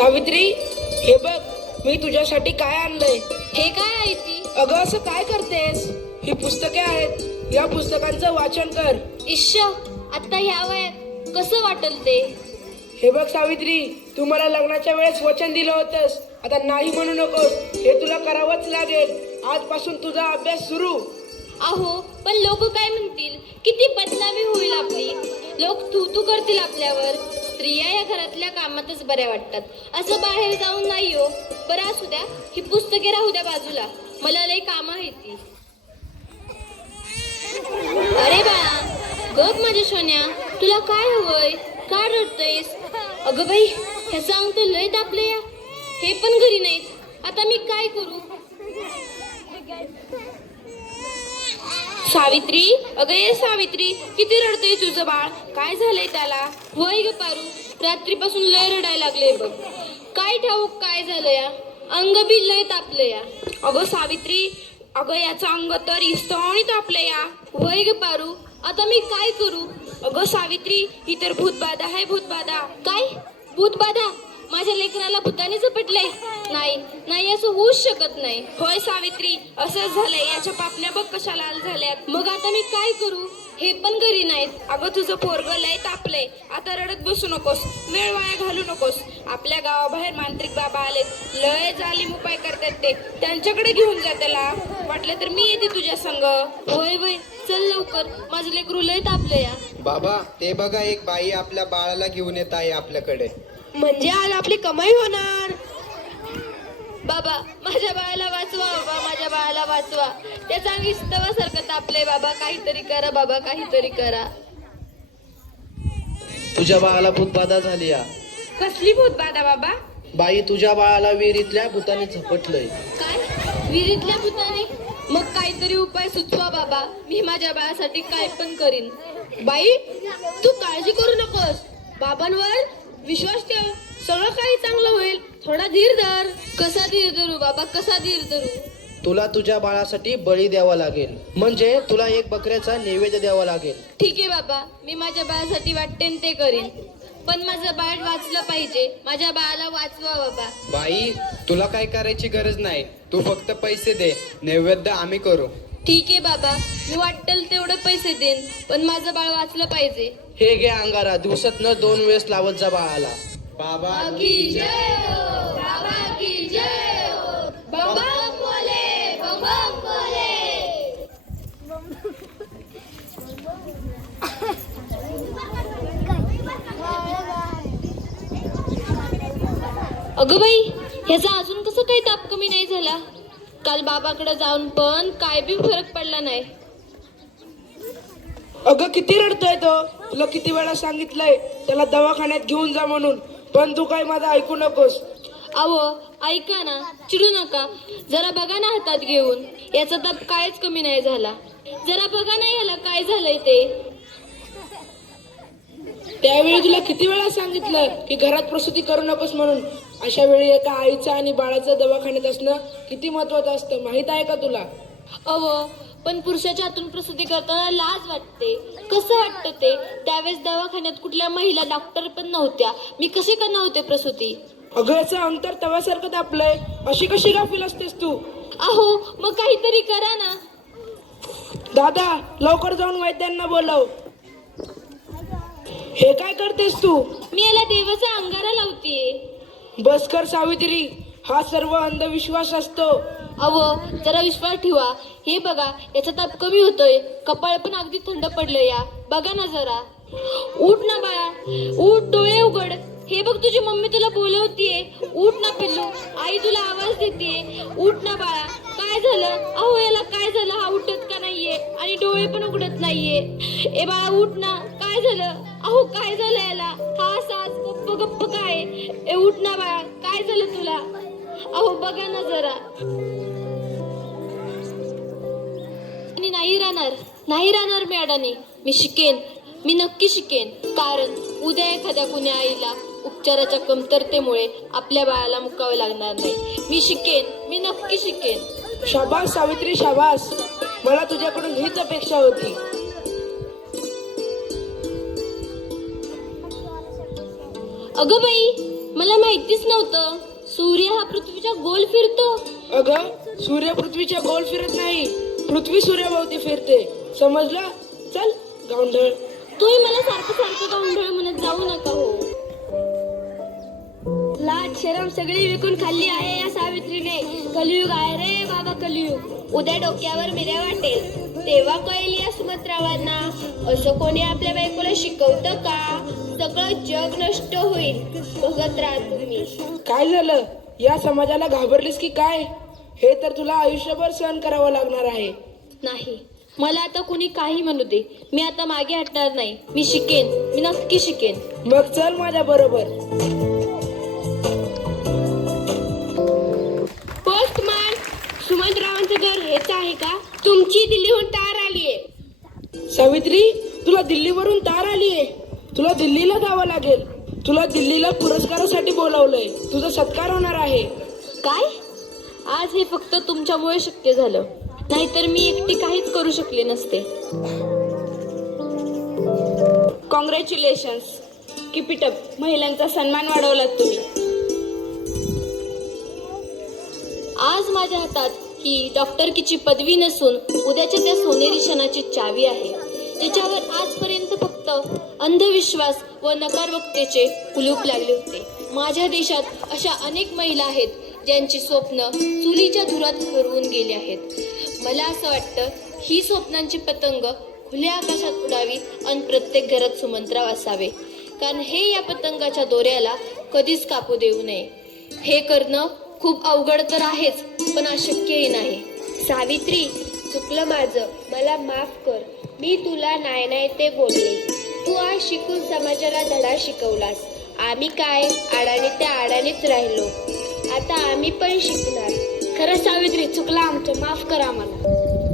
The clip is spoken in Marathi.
सावित्री, हे बघ मी तुझ्यासाठी काय आणलंय. हे काय आहे ती? अगं असं काय करतेस? ही पुस्तके आहेत, या पुस्तकांचं वाचन कर. इश्श, आता ह्या वयात कसं वाटल ते? हे बघ सावित्री, तू मला लग्नाच्या वेळेस वचन दिलं होतंस, आता नाही म्हणू नकोस. हे तुला करावंच लागेल. आजपासून तुझा अभ्यास सुरू. अहो, पण लोक काय म्हणतील? किती बदनामी होईल आपली. लोक तू करतील आपल्यावर. स्त्रिया या घरातल्या कामातच बऱ्या वाटतात, असं बाहेर जाऊन नाही हो. बरं असू द्या, ही पुस्तके राहू द्या बाजूला, मला लय काम आहे ती. अरे बाळा, गप माझ्या सोन्या, तुला काय हवंय? का रडतयस? अगं बाई, ह्याचं अंग तर लय तापले या. हे पण घरी नाहीत, आता मी काय करू? सावित्री, अगं ये सावित्री, किती रडतय तुझं बाळ? काय झालंय त्याला? होय ग पारू, रात्रीपासून लय रडायला लागले बघ. काय ठाऊक काय झालं या? अंग बी लय तापलं या. अगं सावित्री, अगं याचं अंग तर इस्तवणी तापलं या. होय ग पारू, आता मी काय करू? अगं सावित्री, ही तर भूतबाधा आहे, भूतबाधा. काय भूतबाधा? माझ्या लेकराला भूताने झपटलंय? नाही नाही, असं होऊच शकत नाही. होय सावित्री, असंच झालंय. याच्या पापण्या बघ कशा लाल झाल्यात. मग आता मी काय करू? हे पण घरी नाहीत. अगं तुझं पोरगं लय तापलंय, आता रडत बसू नकोस, वेळ वाया घालू नकोस. आपल्या गावाबाहेर मांत्रिक बाबा आलेत, लय जालीम उपाय करतात ते, त्यांच्याकडे घेऊन जा त्याला. वाटलं तर मी येते तुझ्या संग. होय होय, चल लवकर, माझं लेकरू लय तापलंय या. बाबा, ते बघा, एक बाई आपल्या बाळाला घेऊन येत आहे आपल्याकडे. म्हणजे आज आपली कमाई होणार. बाबा, माझ्या बाळाला वाचवा बाबा, माझ्या बाळाला वाचवा. त्याचा अंग इस्तवासारखं तापलंय बाबा, काहीतरी करा बाबा, काहीतरी करा. तुझ्या बाळाला भूतबाधा झाली या. कसली भूतबाधा बाबा? बाई, तुझ्या बाळाला विहिरीतल्या भूताने झपटलंय. काय? विहिरीतल्या भूताने? मग काहीतरी उपाय सुचवा बाबा, मी माझ्या बाळासाठी काय पण करीन. बाई, तू काळजी करू नकोस, बाबांवर विश्वास ठेव, सगळं काही चांगलं होईल. थोडा धीर धर. कसा धीर धरू बाबा, कसा धीर धरू? तुला तुझ्या बाळासाठी बळी द्यावा लागेल, म्हणजे तुला एक बकऱ्याचा नैवेद्य द्यावा लागेल. ठीक आहे बाबा, मी माझ्या बाळासाठी वाटतेन ते करीन, पण माझं बाळ वाचलं पाहिजे. माझ्या बाळाला वाचवा बाबा. बाई, तुला काय करायची गरज नाही, तू फक्त पैसे दे, नैवेद्य आम्ही करू. ठीक आहे बाबा, मी वाटेल तेवढं पैसे देईन, पण माझं बाळ वाचलं पाहिजे. हे घे अंगारा, दिवसातनं 2 वेळेस लावत जा बाळाला. बाबा, की जय हो, बाबा की जय हो. बम बम बोले, बम बम बोले. अगं बाई, ह्याचा अजून कसं काही ताप कमी नाही झाला? काल बाबाकडे जाऊन पण काय बी फरक पडला नाही. अगं किती रडतोय तो, तुला किती वेळा सांगितलंय त्याला दवाखान्यात घेऊन जा म्हणून, पण तू काय माझं ऐकू नकोस. अहो ऐका ना, चिडू नका, जरा बघा ना हातात घेऊन, याचा ताप कायच कमी नाही झाला. जरा बघा ना याला काय झालंय ते. त्यावेळी तुला किती वेळा सांगितलं की घरात प्रसूती करू नकोस म्हणून. अशा वेळी एका आईचं आणि बाळाचं दवाखान्यात असणं किती महत्वाचं असतं, माहित आहे का तुला? अहो, पण पुरुषाच्या हातून प्रसूती करताना लाज वाटते. कसं वाटतं ते? त्यावेळेस दवाखान्यात कुठल्या महिला डॉक्टर पण नव्हत्या, मी कसे करणार होते प्रसूती? अगं याचं अंतर तव्यासारखं तापलंय, अशी कशी गाफील असतेस तू? अहो, मग काहीतरी करा ना. दादा, लवकर जाऊन वैद्यांना बोलव. हे काय करतेस तू? मी याला देवाचा अंगारा लावतीये. बस कर सावित्री, हा सर्व अंधविश्वास असतो. अहो, जरा विश्वास ठेवा. हे बघा, याचा ताप कमी होतोय, कपाळ पण अगदी थंड पडलं या. बघा ना जरा. उठ ना बाळा, उठ, डोळे उघड. हे बघ, तुझी मम्मी तुला बोलवतीये. उठ ना पिल्लू, आई तुला आवाज देते. उठ ना बाळा. काय झालं? अहो याला काय झालं? हा उठत का नाहीये आणि डोळे पण उघडत नाहीये. ए बाळा उठ ना, काय झालं? अहो काय झालं याला? हा सास गप्प गप्प काय? ए उठ ना बाळा, काय झालं तुला? अहो बघा ना जरा. आणि नाही राहणार, नाही राहणार मी अडाणी. मी शिकेन, मी नक्की शिकेन, कारण उद्या एखाद्या कुण्या आईला उपचाराच्या कमतरतेमुळे आपल्या बाळाला मुकावे लागणार नाही. मी शिकेन, मी नक्की शिकेन. शाबास सावित्री, शाबास. मला तुझ्याकडून हीच अपेक्षा होती. अगं बाई, मला माहितीच नव्हतं सूर्य हा पृथ्वीच्या गोल फिरतो. अगं सूर्य पृथ्वीच्या गोल फिरत नाही, पृथ्वी सूर्याभोवती फिरते. समजलं? चल गावंढळ. तुम्ही मला सारखं सारखं गावंढळ म्हणत जाऊ नका हो. लाज शरम सगळी विकून खाल्ली आहे या सावित्रीने. कलियुग आहे रे बाबा कलियुग. उद्या डोक्यावर मिऱ्या वाटेल तेव्हा कळेल या सुमंतरावांना. असं कोणी आपल्या बायकोला शिकवतं का? सगळं जग नष्ट होईल, बघत राहा तुम्ही. काय झालं? या समाजाला घाबरलीस की काय? हे तर तुला आयुष्यभर सहन करावं लागणार आहे. नाही, मला आता कुणी काही म्हणू दे, मी आता मागे हटणार नाही. मी शिकेन, मी नक्की शिकेन. मग चल माझ्या बरोबर. पोस्टमॅन, सुमंतरावांचं घर हेच आहे का? तुमची दिल्लीहून तार आलीये. सावित्री, तुला दिल्लीवरून तार आलीये. तुला दिल्लीला जावं लागेल. तुला दिल्लीला पुरस्कारासाठी बोलावलंय. तुझा सत्कार होणार आहे. काय? आज हे फक्त तुमच्यामुळे शक्य झालं, नाहीतर मी एकटी काहीच करू शकले नसते. Congratulations, keep it up. महिलांचा सन्मान वाढवलात तुम्ही. आज माझ्या हातात ही डॉक्टरकीची पदवी नसून उद्याच्या त्या सोनेरी क्षणाची चावी आहे, ज्याच्यावर आजपर्यंत फक्त अंधविश्वास व नकारवक्तेचे कुलूप लागले होते. माझ्या देशात अशा अनेक महिला आहेत ज्यांची स्वप्न चुलीच्या धुरात हरवून गेली आहेत. मला असं वाटतं ही स्वप्नांची पतंग खुल्या आकाशात उडावी आणि प्रत्येक घरात सुमंतराव असावे, कारण हे या पतंगाच्या दोऱ्याला कधीच कापू देऊ नये. हे करणं खूप अवघड तर आहेच, पण अशक्यही नाही. सावित्री, चुकलं माझं, मला माफ कर. मी तुला नाही नाही ते बोलले. तू आज शिकून समाजाला धडा शिकवलास. आम्ही काय आडाने त्या आडानेच राहिलो. आता आम्ही पण शिकणार. खरं सावित्री, चुकलं आमचं, माफ करा आम्हाला.